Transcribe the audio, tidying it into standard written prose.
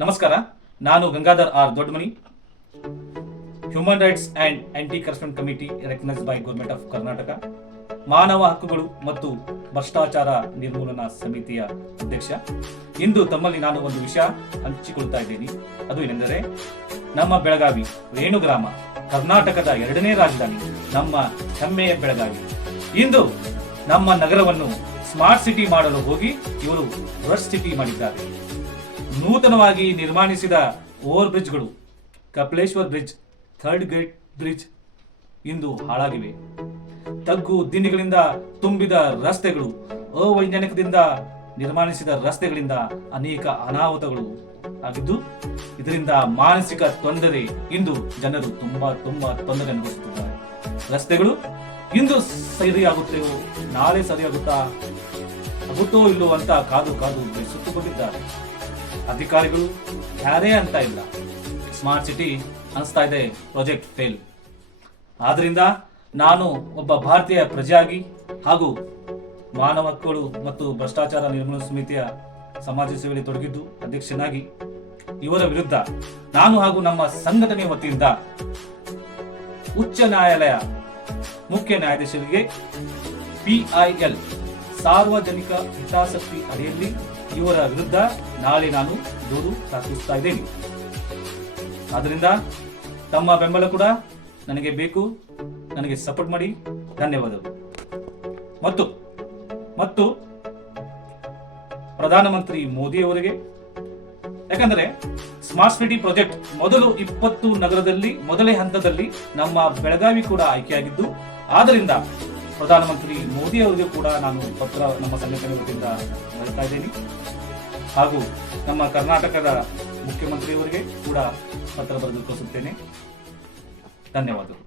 ನಮಸ್ಕಾರ. ನಾನು Gangadhar R Doddamani, human rights and anti corruption committee recognised by government of Karnataka, ಮಾನವ ಹಕ್ಕುಗಳು ಮತ್ತು ಭ್ರಷ್ಟಾಚಾರ ನಿರ್ಮೂಲನಾ ಸಮಿತಿಯ ಅಧ್ಯಕ್ಷ. ಇಂದು ತಮ್ಮಲ್ಲಿ ನಾನು ಒಂದು ವಿಷಯ ಹಂಚಿಕೊಳ್ತಾ ಇದ್ದೀನಿ. ಅದು ಏನೆಂದರೆ, ನಮ್ಮ ಬೆಳಗಾವಿ ರೇಣುಗ್ರಾಮ ಕರ್ನಾಟಕದ 2ನೇ ರಾಜಧಾನಿ, ನಮ್ಮ ಹೆಮ್ಮೆಯ ಬೆಳಗಾವಿ. ಇಂದು ನಮ್ಮ ನಗರವನ್ನು ಸ್ಮಾರ್ಟ್ ಸಿಟಿ ಮಾಡಲು ಹೋಗಿ ಇವರು ರಶ್ ಸಿಟಿ ಮಾಡಿದ್ದಾರೆ. ನೂತನವಾಗಿ ನಿರ್ಮಾಣಿಸಿದ ಓವರ್ ಬ್ರಿಡ್ಜ್ಗಳು, Kapileshwar bridge, third gate bridge ಇಂದು ಹಾಳಾಗಿವೆ. ತಗ್ಗು ದಿನ್ನಿಗಳಿಂದ ತುಂಬಿದ ರಸ್ತೆಗಳು, ಅವೈಜ್ಞಾನಿಕದಿಂದ ನಿರ್ಮಾಣಿಸಿದ ರಸ್ತೆಗಳಿಂದ ಅನೇಕ ಅನಾಹುತಗಳು ಆಗಿದ್ದು, ಇದರಿಂದ ಮಾನಸಿಕ ತೊಂದರೆ. ಇಂದು ಜನರು ತುಂಬಾ ತೊಂದರೆ ಅನುಭವಿಸುತ್ತಿದ್ದಾರೆ. ರಸ್ತೆಗಳು ಇಂದು ಸರಿಯಾಗುತ್ತೇವೋ, ನಾಳೆ ಆಗುತ್ತೋ ಇಲ್ಲೋ ಅಂತ ಕಾದು ಸುತ್ತುಕೊಂಡಿದ್ದಾರೆ. ಅಧಿಕಾರಿಗಳು ಯಾರೇ ಅಂತ ಇಲ್ಲ. ಸ್ಮಾರ್ಟ್ ಸಿಟಿ ಅನಿಸ್ತಾ ಇದೆ ಪ್ರಾಜೆಕ್ಟ್ ಫೇಲ್. ಆದ್ರಿಂದ ನಾನು ಒಬ್ಬ ಭಾರತೀಯ ಪ್ರಜೆಯಾಗಿ ಹಾಗೂ ಮಾನವ ಹಕ್ಕುಗಳು ಮತ್ತು ಭ್ರಷ್ಟಾಚಾರ ನಿರ್ಮೂಲನಾ ಸಮಿತಿಯ ಸಮಾಜ ಸೇವೆಯಲ್ಲಿ ತೊಡಗಿದ್ದು ಅಧ್ಯಕ್ಷನಾಗಿ ಇವರ ವಿರುದ್ಧ ನಾನು ಹಾಗೂ ನಮ್ಮ ಸಂಘಟನೆಯ ವತಿಯಿಂದ ಉಚ್ಚ ನ್ಯಾಯಾಲಯ ಮುಖ್ಯ ನ್ಯಾಯಾಧೀಶರಿಗೆ PIL ಸಾರ್ವಜನಿಕ ಹಿತಾಸಕ್ತಿ ಅಡಿಯಲ್ಲಿ ಇವರ ವಿರುದ್ಧ ನಾಳೆ ನಾನು ದೂರು ದಾಖಲಿಸ್ತಾ ಇದ್ದೇನೆ. ಆದ್ದರಿಂದ ತಮ್ಮ ಬೆಂಬಲ ಕೂಡ ನನಗೆ ಬೇಕು. ನನಗೆ ಸಪೋರ್ಟ್ ಮಾಡಿ. ಧನ್ಯವಾದಗಳು. ಮತ್ತು ಪ್ರಧಾನಮಂತ್ರಿ ಮೋದಿ ಅವರಿಗೆ, ಯಾಕಂದ್ರೆ ಸ್ಮಾರ್ಟ್ ಸಿಟಿ ಪ್ರಾಜೆಕ್ಟ್ ಮೊದಲು 20 ನಗರದಲ್ಲಿ ಮೊದಲೇ ಹಂತದಲ್ಲಿ ನಮ್ಮ ಬೆಳಗಾವಿ ಕೂಡ ಆಯ್ಕೆಯಾಗಿದ್ದು, ಆದ್ದರಿಂದ ಪ್ರಧಾನಮಂತ್ರಿ ಮೋದಿ ಅವರಿಗೆ ಕೂಡ ನಾನು ಪತ್ರ ನಮ್ಮ ಸಂಘಟನೆ ವತಿಯಿಂದ ಬರೆತಾ ಇದ್ದೇನೆ. ಹಾಗೂ ನಮ್ಮ ಕರ್ನಾಟಕದ ಮುಖ್ಯಮಂತ್ರಿಯವರಿಗೆ ಕೂಡ ಪತ್ರ ಬರೆದು ಕಳಿಸುತ್ತೇನೆ. ಧನ್ಯವಾದಗಳು.